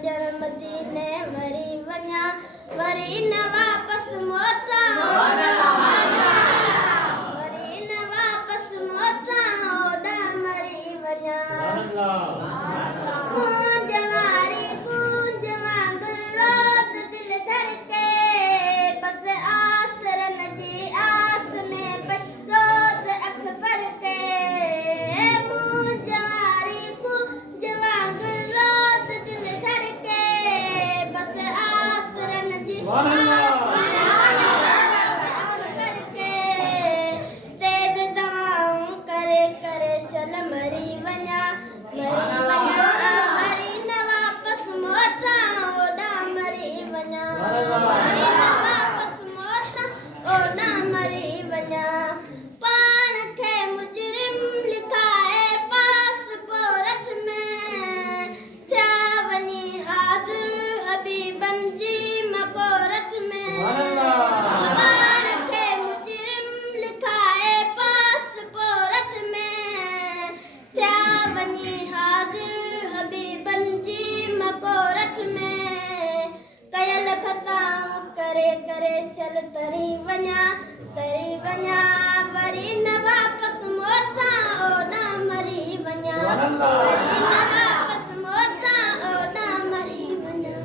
सजण मदीने मरी वञा वरी न वापस मोटा वरी न वापस मोटा ओॾां मरी वञा गूंज वारी गूंज वांगुरु रोज़ दिल धड़के बस आसरन जी आस में पई रोज़ अख फरके गूंज वारी गूंज वांगुरु रोज़ दिल धड़के बस आसरन जी आस में तेज़ दवाऊं करे करे सल मरी वञा वरी न वापस मोटा ओॾां मरी वञा वरी न वापस मोटा ओॾां मरी वञा पाण खे मुजरिम लिखाए पासपोर्ट में थिया वञी हाज़िर हबीबन जी मकोरत में पाण खे मुजरिम लिखाए पासपोर्ट में थिया वञी हाज़िर हबीबन जी मकोरत में कयल ख़ताऊं करे करे चल तरी वञा वरी न वापस मोटा ओॾां मरी वञा वरी न वापस मोटा ओॾां मरी वञा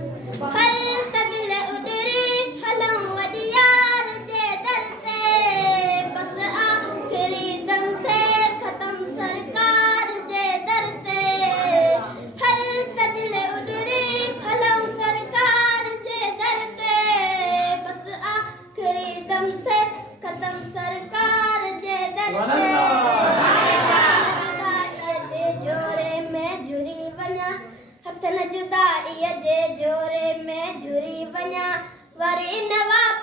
हल त दिल उॾरी हलूं वॾी यार जे दर ते बस आख़िरी दम थे ख़तम सरकार जे दर ते हल त दिल उॾरी हलूं सरकार जे दर ते बस आख़िरी दम थे ख़तम सरकार जे दर ते हथ न जुदाईअ जे जोरे में झुरी वञा वरी न वापस